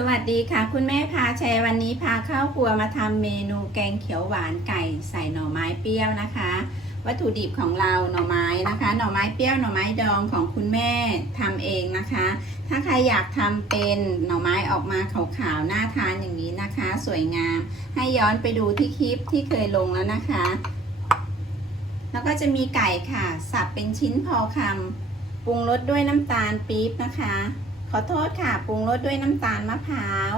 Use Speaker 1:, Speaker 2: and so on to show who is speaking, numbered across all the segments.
Speaker 1: สวัสดีค่ะ คุณแม่พาแชร์วันนี้พาเข้าครัวมาทำเมนูแกงเขียวหวานไก่ใส่หน่อไม้เปรี้ยวนะคะ วัตถุดิบของเราหน่อไม้นะคะ หน่อไม้เปรี้ยวหน่อไม้ดองของคุณแม่ทำเองนะคะ ถ้าใครอยากทำเป็นหน่อไม้ออกมาขาวๆน่าทานอย่างนี้นะคะ สวยงาม ให้ย้อนไปดูที่คลิปที่เคยลงแล้วนะคะ แล้วก็จะมีไก่ค่ะ สับเป็นชิ้นพอคำปรุงรสด้วยน้ำตาลปี๊บนะคะ ขอโทษค่ะปรุงรสด้วยน้ำตาลมะพร้าว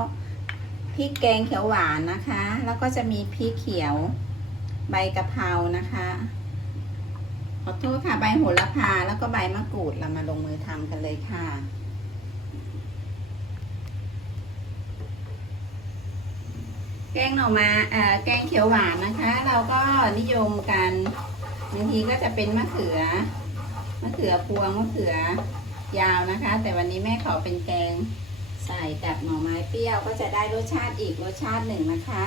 Speaker 1: พริกแกงเขียวหวานนะคะ แล้วก็จะมีพริกเขียว ใบกะเพรานะคะ ขอโทษค่ะใบโหระพาแล้วก็ใบมะกรูดเรามาลงมือทำกันเลยค่ะแกงหน่อมาเอ่อแกงเขียวหวานนะคะ เราก็นิยมกันบางทีก็จะเป็นมะเขือ มะเขือพวงมะเขือ ยาวนะคะ แต่วันนี้แม่ขอเป็นแกงใส่กับหน่อไม้เปรี้ยวก็จะได้รสชาติอีกรสชาติหนึ่งนะคะ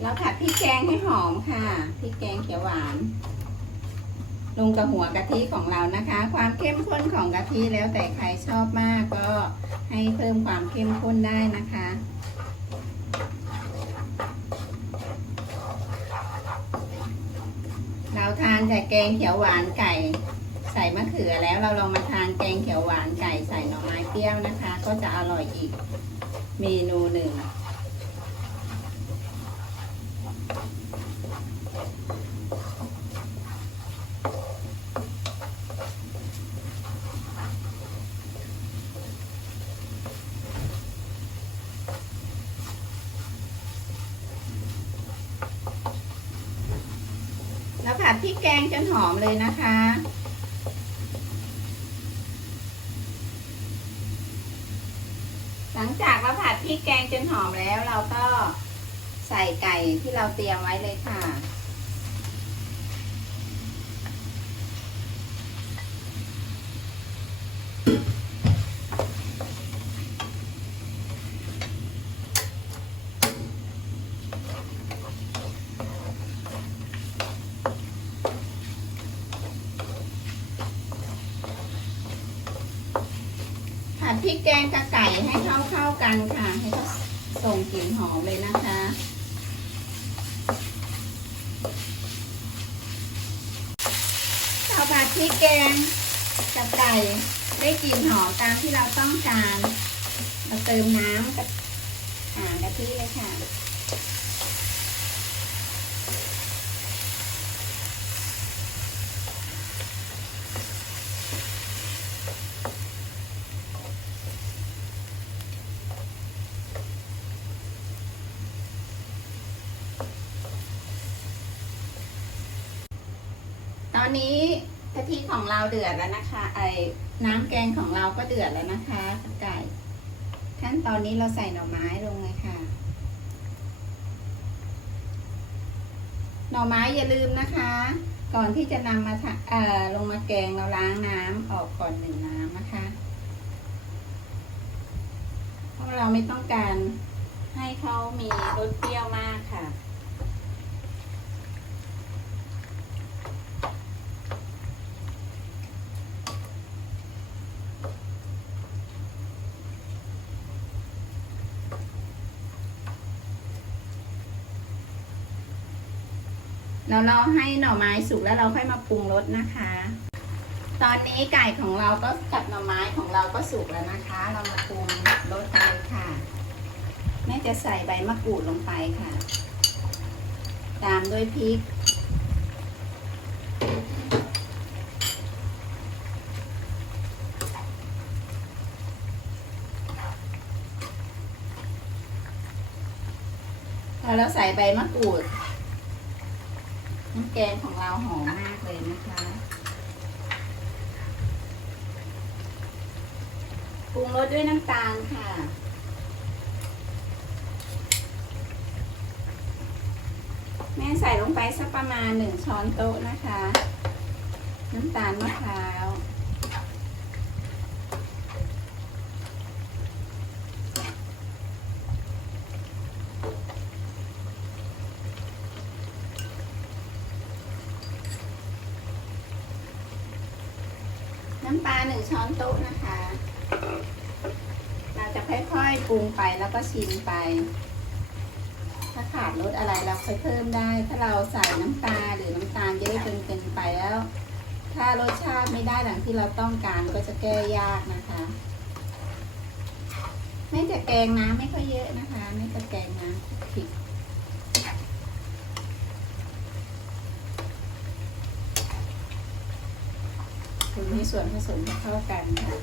Speaker 1: เราผัดพริกแกงให้หอมค่ะพริกแกงเขียวหวานลงกับหัวกะทิของเรานะคะ ความเข้มข้นของกะทิแล้วแต่ใครชอบมากก็ให้เพิ่มความเข้มข้นได้นะคะเราทานแต่แกงเขียวหวานไก่ ใส่มะเขือแล้วเราลองมาทานแกงเขียวหวานไก่ใส่หน่อไม้เปรี้ยวนะคะ ก็จะอร่อยอีกเมนูหนึ่ง แล้วผัดพริกแกงจนหอมเลยนะคะ หลังจากเราผัดพริกแกงจนหอมแล้วเราก็ใส่ไก่ที่เราเตรียมไว้เลยค่ะ ผัดพริกแกงกับไก่ให้เข้าเข้ากันค่ะ ให้เขาส่งกลิ่นหอมเลยนะคะ เราผัดพริกแกงกับไก่ได้กลิ่นหอมตามที่เราต้องการ เราเติมน้ำกับอ่างกะทิเลยค่ะ นี้กะทิของเราเดือดแล้วนะคะ ไอ้น้ำแกงของเราก็เดือดแล้วนะคะกับไก่ ขั้นตอนนี้เราใส่หน่อไม้ลงเลยค่ะ หน่อไม้อย่าลืมนะคะ ก่อนที่จะนำมาทะเอ่อลงมาแกงเราล้างน้ำออกก่อนหนึ่งน้ำนะคะเพราะเราไม่ต้องการให้เขามีรสเปรี้ยวมากค่ะ เรารอให้หน่อไม้สุกแล้วเราค่อยมาปรุงรสนะคะ ตอนนี้ไก่ของเราก็กับหน่อไม้ของเราก็สุกแล้วนะคะ เรามาปรุงรสกันเลยค่ะ แม่จะใส่ใบมะกรูดลงไปค่ะ ตามด้วยพริก พอเราใส่ใบมะกรูด น้ำแกงของเราหอมมากเลยนะคะปรุงรสด้วยน้ำตาลค่ะแม่ใส่ลงไปสักประมาณหนึ่งช้อนโต๊ะนะคะ น้ำตาลมะพร้าว น้ำปลาหนึ่งช้อนโต๊ะนะคะ เราจะค่อยๆปรุงไปแล้วก็ชิมไป ถ้าขาดรสอะไรเราค่อยเพิ่มได้ ถ้าเราใส่น้ำตาหรือน้ำตาลเยอะจนเกินไปแล้ว ถ้ารสชาติไม่ได้ดังที่เราต้องการก็จะแก้ยากนะคะแม่จะแกงน้ำไม่ค่อยเยอะนะคะแม่จะแกงน้ำผิด คนให้ส่วนผสมเข้ากันค่ะ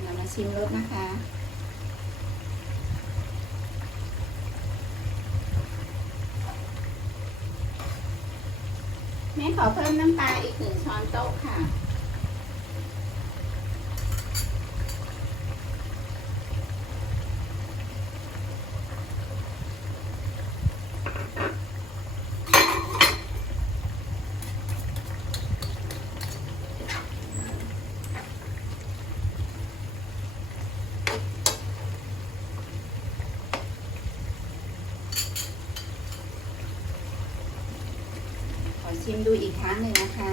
Speaker 1: เรามาชิมรสนะคะแม่ขอเพิ่มน้ำปลาอีกหนึ่งช้อนโต๊ะค่ะ ชิมดูอีกครั้งหนึ่งนะคะ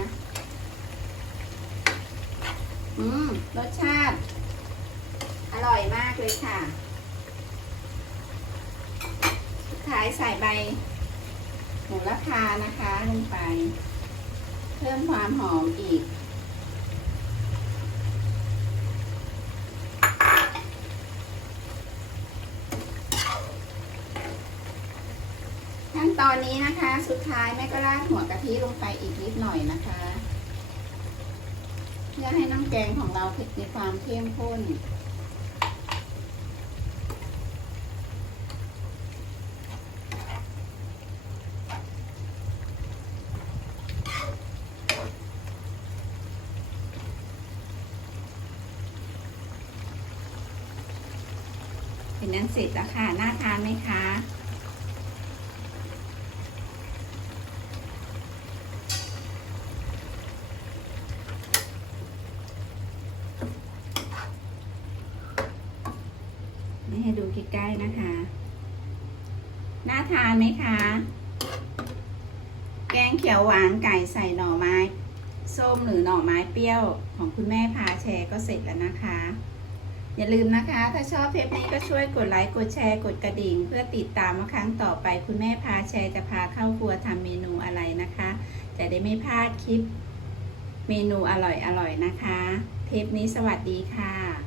Speaker 1: อืม รสชาติ อร่อยมากเลยค่ะ สุดท้ายใส่ใบโหระพานะคะลงไป เพิ่มความหอมอีก ขั้นตอนนี้นะคะ สุดท้ายแม่ก็ราดหัวกะทิลงไปอีกนิดหน่อยนะคะ เพื่อให้น้ำแกงของเราผิดมีความเข้มข้นเป็นนั้นเสร็จแล้วค่ะ น่าทานไหมคะ นี่ให้ดูใกล้ๆนะคะ น่าทานไหมคะ แกงเขียวหวานไก่ใส่หน่อไม้ ส้มหรือหน่อไม้เปรี้ยวของคุณแม่พาแชร์ก็เสร็จแล้วนะคะ อย่าลืมนะคะ ถ้าชอบเทปนี้ก็ช่วยกดไลค์ กดแชร์ กดกระดิ่ง เพื่อติดตามว่าครั้งต่อไป คุณแม่พาแชร์จะพาเข้าครัวทำเมนูอะไรนะคะ จะได้ไม่พลาดคลิปเมนูอร่อยๆนะคะ เทปนี้สวัสดีค่ะ